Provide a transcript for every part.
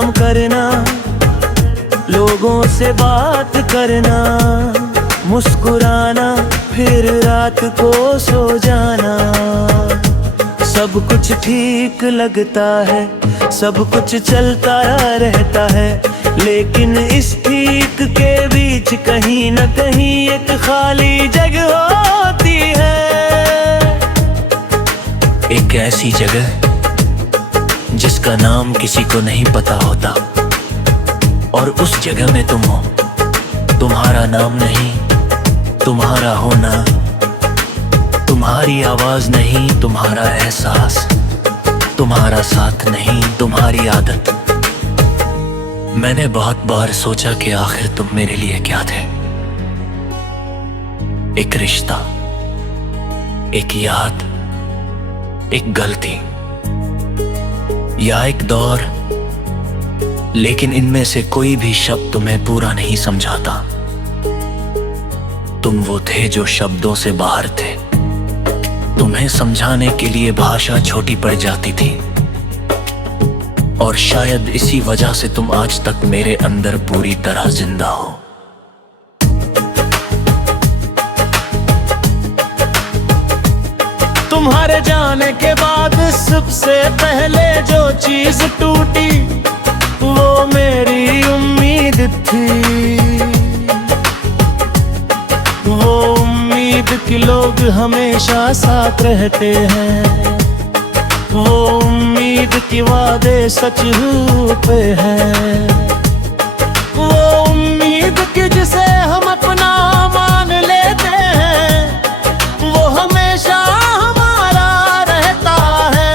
काम करना, लोगों से बात करना, मुस्कुराना, फिर रात को सो जाना। सब कुछ ठीक लगता है, सब कुछ चलता रहता है, लेकिन इस ठीक के बीच कहीं न कहीं एक खाली जगह होती है। एक ऐसी जगह जिसका नाम किसी को नहीं पता होता, और उस जगह में तुम हो। तुम्हारा नाम नहीं, तुम्हारा होना, तुम्हारी आवाज नहीं, तुम्हारा एहसास, तुम्हारा साथ नहीं, तुम्हारी आदत। मैंने बहुत बार सोचा कि आखिर तुम मेरे लिए क्या थे। एक रिश्ता, एक याद, एक गलती या एक दौर, लेकिन इनमें से कोई भी शब्द तुम्हें पूरा नहीं समझाता। तुम वो थे जो शब्दों से बाहर थे। तुम्हें समझाने के लिए भाषा छोटी पड़ जाती थी, और शायद इसी वजह से तुम आज तक मेरे अंदर पूरी तरह जिंदा हो। तुम्हारे जाने के बाद सबसे पहले जो चीज टूटी वो मेरी उम्मीद थी। वो उम्मीद कि लोग हमेशा साथ रहते हैं, वो उम्मीद कि वादे सच होते हैं, वो उम्मीद कि जिसे हम अपना मान लेते हैं वो हमेशा हमारा रहता है।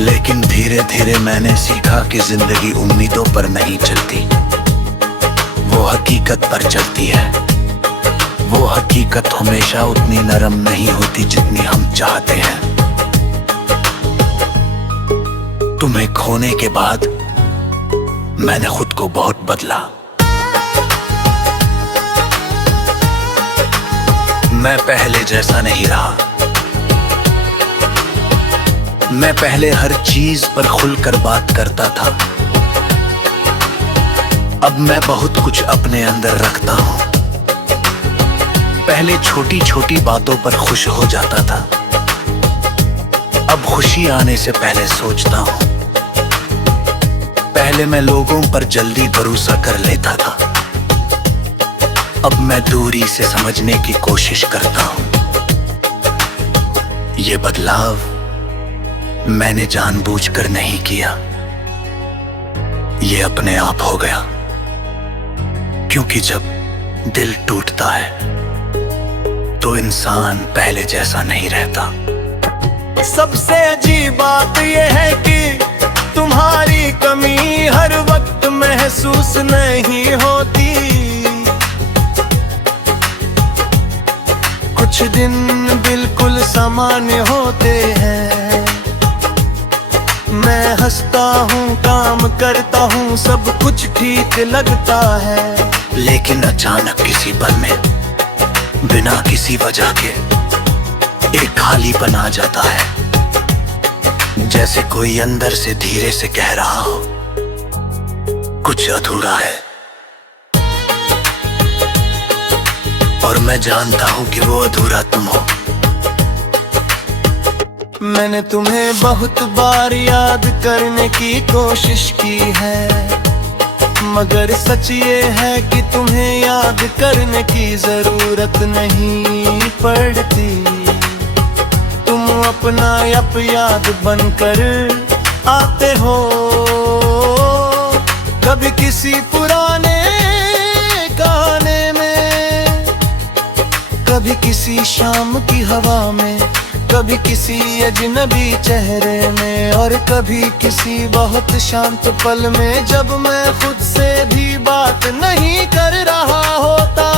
लेकिन धीरे धीरे मैंने सीखा कि जिंदगी उम्मीदों पर नहीं चलती, वो हकीकत पर चलती है। वो हकीकत हमेशा उतनी नरम नहीं होती जितनी हम चाहते हैं। तुम्हें खोने के बाद मैंने खुद को बहुत बदला। मैं पहले जैसा नहीं रहा। मैं पहले हर चीज पर खुलकर बात करता था। अब मैं बहुत कुछ अपने अंदर रखता हूं। पहले छोटी छोटी बातों पर खुश हो जाता था, अब खुशी आने से पहले सोचता हूं। पहले मैं लोगों पर जल्दी भरोसा कर लेता था, अब मैं दूरी से समझने की कोशिश करता हूं। ये बदलाव मैंने जानबूझकर नहीं किया, ये अपने आप हो गया। क्योंकि जब दिल टूटता है तो इंसान पहले जैसा नहीं रहता। सबसे अजीब बात यह है कि तुम्हारी कमी हर वक्त महसूस नहीं होती। कुछ दिन बिल्कुल सामान्य होते हैं, मैं हंसता हूँ, काम करता हूँ, सब कुछ ठीक लगता है। लेकिन अचानक किसी पल में बिना किसी वजह के एक खालीपन आ जाता है, जैसे कोई अंदर से धीरे से कह रहा हो कुछ अधूरा है। और मैं जानता हूं कि वो अधूरा तुम हो। मैंने तुम्हें बहुत बार याद करने की कोशिश की है, मगर सच ये है कि तुम्हें याद करने की जरूरत नहीं पड़ती। तुम अपना अप याद बनकर आते हो, कभी किसी पुराने गाने में, कभी किसी शाम की हवा में, कभी किसी अजनबी चेहरे में, और कभी किसी बहुत शांत पल में, जब मैं खुद से भी बात नहीं कर रहा होता।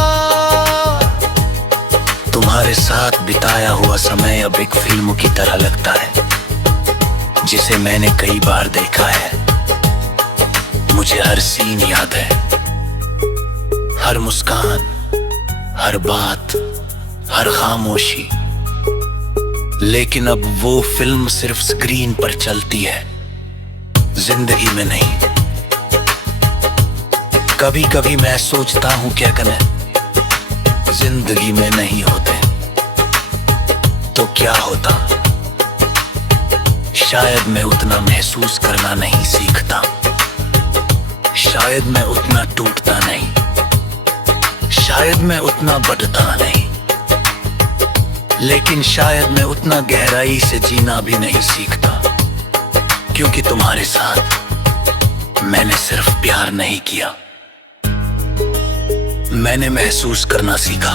तुम्हारे साथ बिताया हुआ समय अब एक फिल्म की तरह लगता है, जिसे मैंने कई बार देखा है। मुझे हर सीन याद है, हर मुस्कान, हर बात, हर खामोशी। लेकिन अब वो फिल्म सिर्फ स्क्रीन पर चलती है, जिंदगी में नहीं। कभी कभी मैं सोचता हूं कि अगर जिंदगी में नहीं होते तो क्या होता। शायद मैं उतना महसूस करना नहीं सीखता, शायद मैं उतना टूटता नहीं, शायद मैं उतना बढ़ता नहीं, लेकिन शायद मैं उतना गहराई से जीना भी नहीं सीखता। क्योंकि तुम्हारे साथ मैंने सिर्फ प्यार नहीं किया, मैंने महसूस करना सीखा।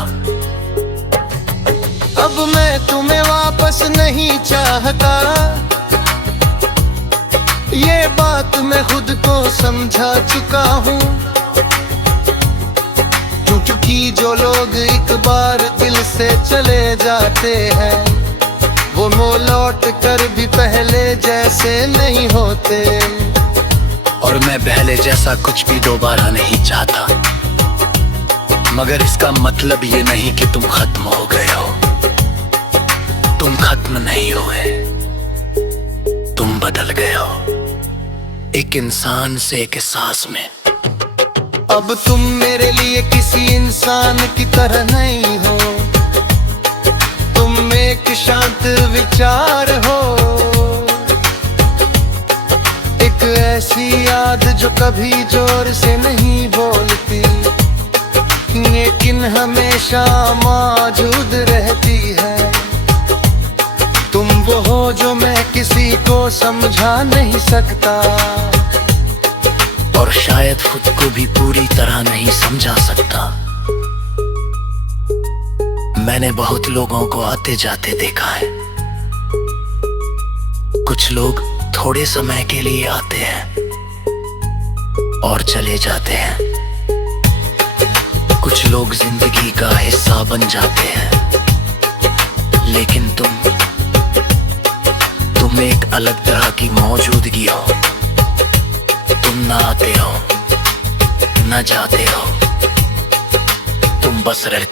अब मैं तुम्हें वापस नहीं चाहता, ये बात मैं खुद को समझा चुका हूँ। क्योंकि जो लोग एक बार दिल से चले जाते हैं वो लौट कर भी पहले जैसे नहीं होते। और मैं पहले जैसा कुछ भी दोबारा नहीं चाहता, मगर इसका मतलब ये नहीं कि तुम खत्म हो गए हो। तुम खत्म नहीं हुए, तुम बदल गए हो, एक इंसान से एक एहसास में। अब तुम मेरे लिए किसी इंसान की तरह नहीं हो, तुम एक शांत विचार हो, एक ऐसी याद जो कभी जोर से नहीं बोलती लेकिन हमेशा मौजूद रहती है। तुम वो हो जो मैं किसी को समझा नहीं सकता, और शायद खुद को भी पूरी तरह नहीं समझा सकता। मैंने बहुत लोगों को आते जाते देखा है। कुछ लोग थोड़े समय के लिए आते हैं और चले जाते हैं। कुछ लोग जिंदगी का हिस्सा बन जाते हैं, लेकिन तुम एक अलग तरह की मौजूदगी हो। तुम ना आते हो, ना जाते हो, तुम बस रहते